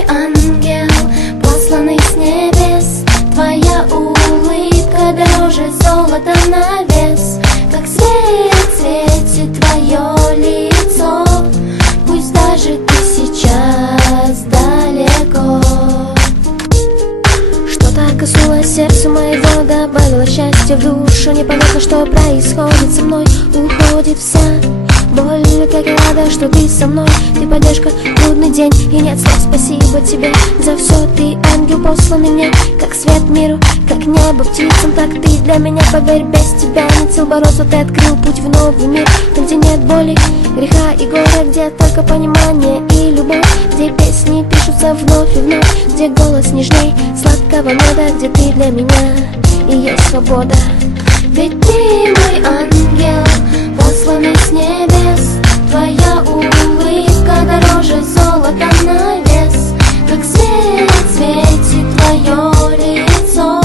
мой ангел, посланный с небес. Твоя улыбка дороже золота на вес. Как свет светит твое лицо, пусть даже ты сейчас далеко. Что-то коснулось сердца моего, добавило счастья в душу. Непонятно, что происходит со мной, уходит вся боль. Как я рада, что ты со мной. Ты поддержка в трудный день, и нет слов. Спасибо тебе за все. Ты ангел, посланный мне, как свет миру, как небо птицам, так ты для меня. Поверь, без тебя нет сил бороться. Ты открыл путь в новый мир, там, где нет боли, греха и горя, где только понимание и любовь, где песни пишутся вновь и вновь, где голос нежней сладкого меда, где ты для меня и есть свобода. Ведь ты мой ангел, посланный с небес. Твоя улыбка дороже золота на вес. Как свет светит твое лицо,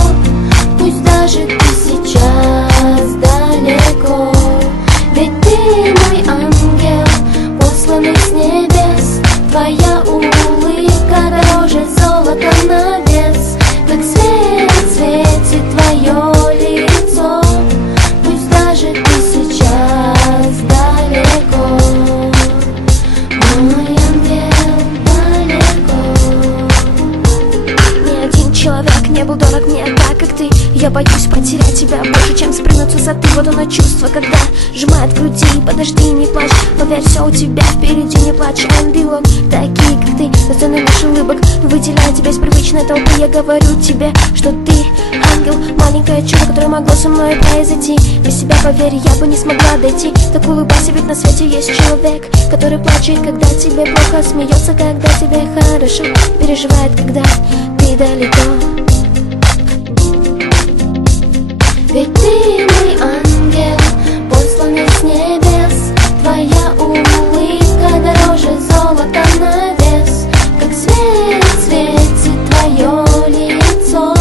пусть даже ты сейчас далеко. Ведь ты мой ангел, посланный с небес. Твоя улыбка дороже золота на вес. Как свет светит твое лицо, пусть даже ты сейчас далеко. Мой ангел далеко. Ни один человек не был дорог мне так, как ты. Я боюсь потерять тебя больше, чем спрыгнуть с высоты. Вот оно чувство, когда сжимает в груди. Подожди, не плачь, поверь, все у тебя впереди. Не плачь, ангелок, такие как ты, достойны наших улыбок, выделяя тебя из привычной толпы. Я говорю тебе, что ты ангел, маленькое чудо, которое могло со мной произойти. Без себя, поверь, я бы не смогла дойти. Так улыбайся, ведь на свете есть человек, который плачет, когда тебе плохо, смеется, когда тебе хорошо, переживает, когда ты далеко. Ведь ты мой ангел, посланный с небес. Твоя улыбка дороже золота на вес. Как свет светит твое лицо,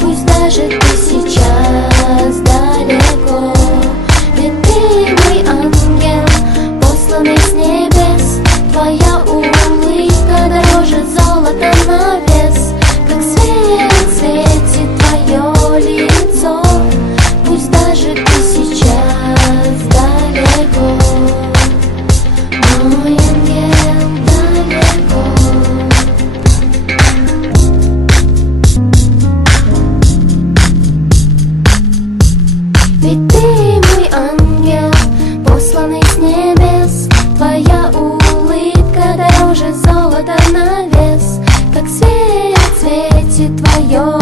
пусть даже ты сейчас далеко. Ведь ты мой ангел, посланный с небес. Твоя улыбка дороже золота на вес. Как свет светит твое лицо, пусть даже ты сейчас далеко. Мой ангел далеко. Ведь ты мой ангел, посланный с небес. Твоя улыбка дороже золота на вес. Как свет светит твое